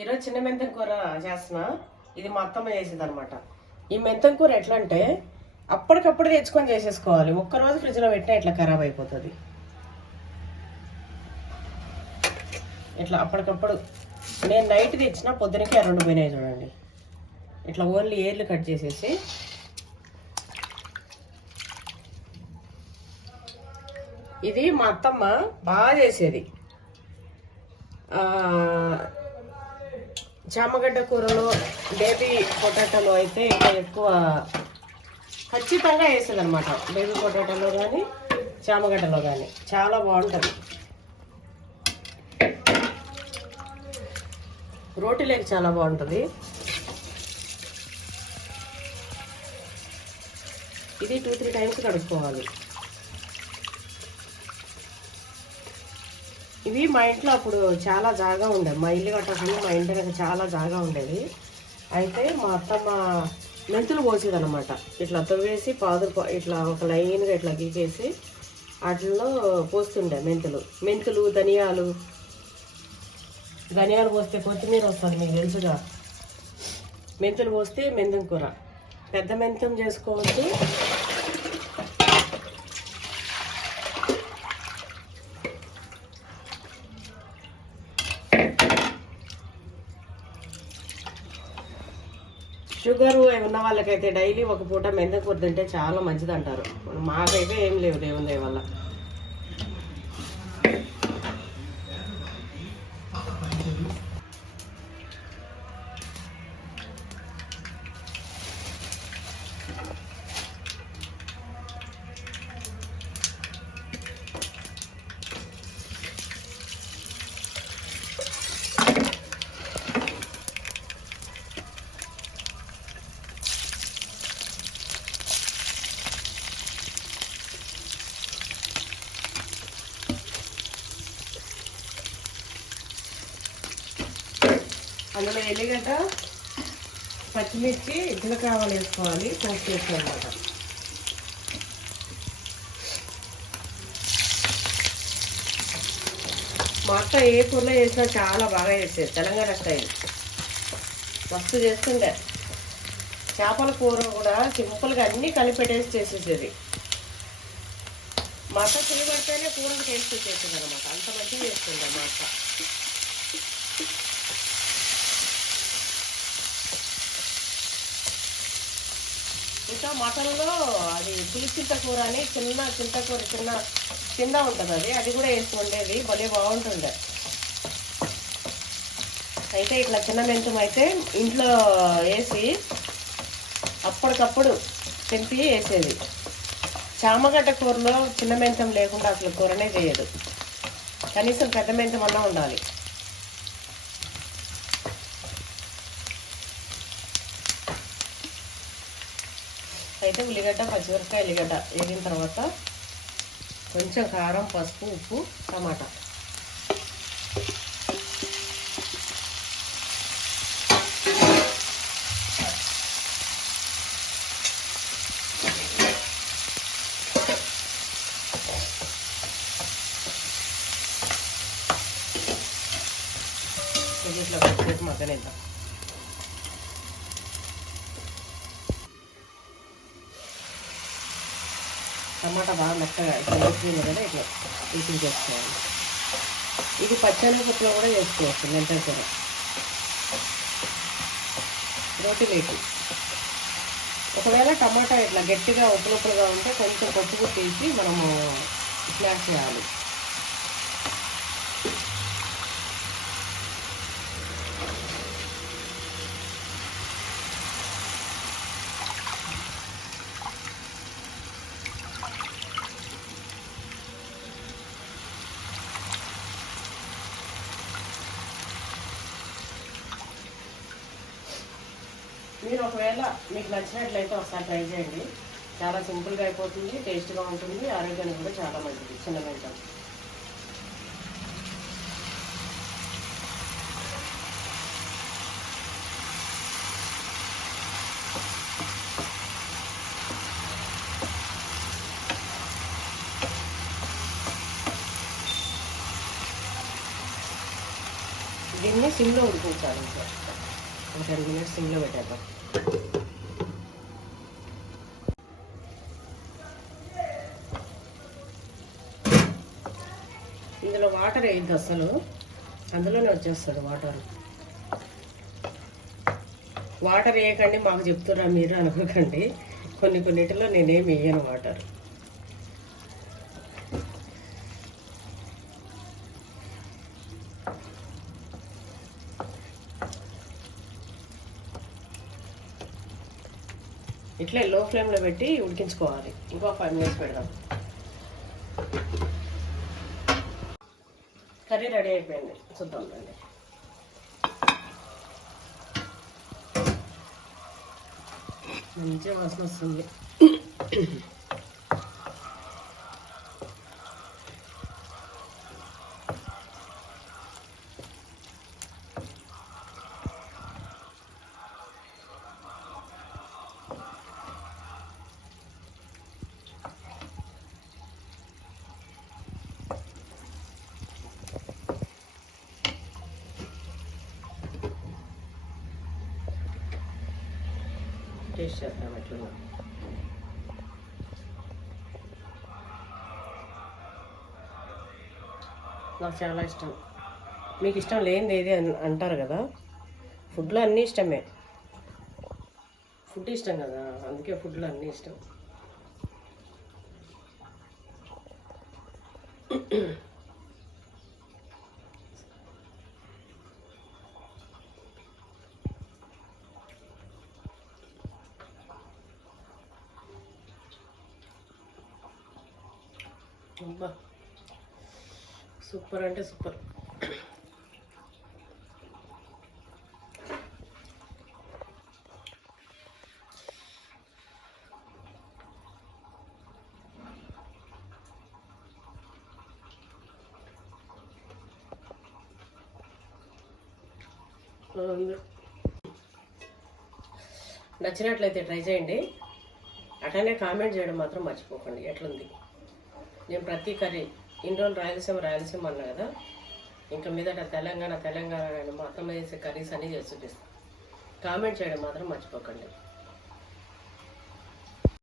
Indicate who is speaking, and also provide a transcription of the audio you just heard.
Speaker 1: ఈరోజు చిన్న మెంతం కూర చేస్తున్నా. ఇది మా అత్తమ్మ చేసేది అనమాట ఈ మెంతం కూర ఎట్లా అంటే అప్పటికప్పుడు తెచ్చుకొని చేసేసుకోవాలి. ఒక్కరోజు ఫ్రిడ్జ్లో పెట్టినా ఇట్లా ఖరాబ్ అయిపోతుంది. ఇట్లా అప్పటికప్పుడు నేను నైట్ తెచ్చిన పొద్దునకే రెండు పోయినాయి చూడండి. ఇట్లా ఓన్లీ ఏర్లు కట్ చేసేసి ఇది మా అత్తమ్మ బాగా చేసేది. చామగడ్డ కూరలో బేబీ పొటాటోలో అయితే ఇంకా ఎక్కువ ఖచ్చితంగా వేస్తుంది అనమాట బేబీ పొటాటోలో కానీ చామగడ్డలో కానీ చాలా బాగుంటుంది. రోటీలోకి చాలా బాగుంటుంది. ఇది టూ త్రీ టైమ్స్ కడుక్కోవాలి. ఇవి మా ఇంట్లో అప్పుడు చాలా జాగా ఉండేది మా ఇల్లు కట్టకుండా మా ఇంటి వెనక చాలా జాగా ఉండేది అయితే మా అత్తమ్మ మెంతులు పోసేది అనమాట ఇట్లా తవ్వేసి పాదులు ఇట్లా ఒక లైన్గా ఇట్లా గీకేసి వాటిల్లో పోస్తుండే మెంతులు. మెంతులు ధనియాలు. ధనియాలు పోస్తే కొత్తిమీర వస్తుంది మీకు తెలుసుగా. మెంతులు పోస్తే మెంతం కూర. పెద్ద మెంతం చేసుకోవచ్చు షుగర్ ఉన్న వాళ్ళకైతే డైలీ ఒక పూట మెంతకూర తింటే చాలా మంచిది అంటారు మాకైతే ఏం లేవు దేవుని దయ వల్ల. అందులో ఎల్లిగడ్డ పచ్చిమిర్చి జీలకాయలు వేసుకోవాలి. పోస్ట్ వేసుకోవాలన్నమాట మా అత్త ఏ కూరలో చేసినా చాలా బాగా చేసేది తెలంగాణ స్టైల్. మస్తు చేస్తుండే. చేపల కూర కూడా సింపుల్గా అన్నీ కలిపెట్టేసి చేసేసేది. మా అత్త చిల్లి కూరలు టేస్ట్ చేసేది అనమాట అంత మంచిగా చేస్తుండే మా అత్త. ఇంకా మటన్లో అది పులిచింత కూర అని చిన్న చింతకూర చిన్న కింద ఉంటుంది అది. అది కూడా వేసి ఉండేది భలే బాగుంటుండే. అయితే ఇట్లా చిన్న మెంతం అయితే ఇంట్లో వేసి అప్పటికప్పుడు తెంపి వేసేది. చామగడ్డ కూరలో చిన్న మెంతం లేకుండా అసలు కూరనే చేయదు. కనీసం పెద్ద మెంతం అన్నా ఉండాలి. అయితే ఉల్లిగడ్డ పచ్చిమిరపకాయ ఉల్లిగడ్డ వేగిన తర్వాత కొంచెం కారం పసుపు ఉప్పు టమాటా. ఇట్లా మగ్గనిద్దాం. టమాటా బాగా మెత్తగా ఇట్లా వేసింది కదా ఇట్లా వేసి చేసుకోవాలి. ఇది పచ్చనిపప్పులో కూడా చేసుకోవచ్చు మెంతల కూర. రోటి ఒకవేళ టమాటా ఇట్లా గట్టిగా ఉప్పులుప్పులుగా ఉంటే కొంచెం పప్పు తీసి మనము స్నాక్స్ చేయాలి. మీరు ఒకవేళ మీకు నచ్చినట్లయితే ఒకసారి ట్రై చేయండి. చాలా సింపుల్గా అయిపోతుంది టేస్ట్గా ఉంటుంది ఆరోగ్యానికి కూడా చాలా మంచిది చిన్న మెంతం. దీన్ని సిమ్లో ఉడికించాలి సార్ ఒక టెన్ మినిట్స్ సిమ్లో పెట్టేద్దాం ఇందులో వాటర్ వేయద్దు అసలు? అందులోనే వచ్చేస్తుంది వాటర్. వాటర్ వేయకండి మాకు చెప్తున్నా మీరు అనుకోకండి. కొన్ని కొన్నిటిలో నేనేమి వేయను వాటర్. ఇట్లే లో ఫ్లేమ్లో పెట్టి ఉడికించుకోవాలి. ఇంకో ఫైవ్ మినిట్స్ పెడదాం. కర్రీ రెడీ అయిపోయింది. చూద్దాం రండి. మంచిగా వాసన వస్తుంది. టేస్ట్ చేస్తాం అట్లా. నాకు చాలా ఇష్టం. మీకు ఇష్టం లేనిది ఏది అంటారు కదా? ఫుడ్లో అన్నీ ఇష్టమే. ఫుడ్ ఇష్టం కదా? అందుకే ఫుడ్లో అన్నీ ఇష్టం. అబ్బా. సూపర్ అంటే సూపర్. నచ్చినట్లయితే ట్రై చేయండి. అట్లనే కామెంట్ చేయడం మాత్రం మర్చిపోకండి. ఎట్లుంది? నేను ప్రతి కర్రీ ఇన్ని రోజులు రాయలసీమ రాయలసీమ అన్నా కదా ఇంకా మీదట తెలంగాణ తెలంగాణ మొత్తం చేసే కర్రీస్ అన్నీ చేసి చూపిస్తాను కామెంట్ చేయడం మాత్రం మర్చిపోకండి.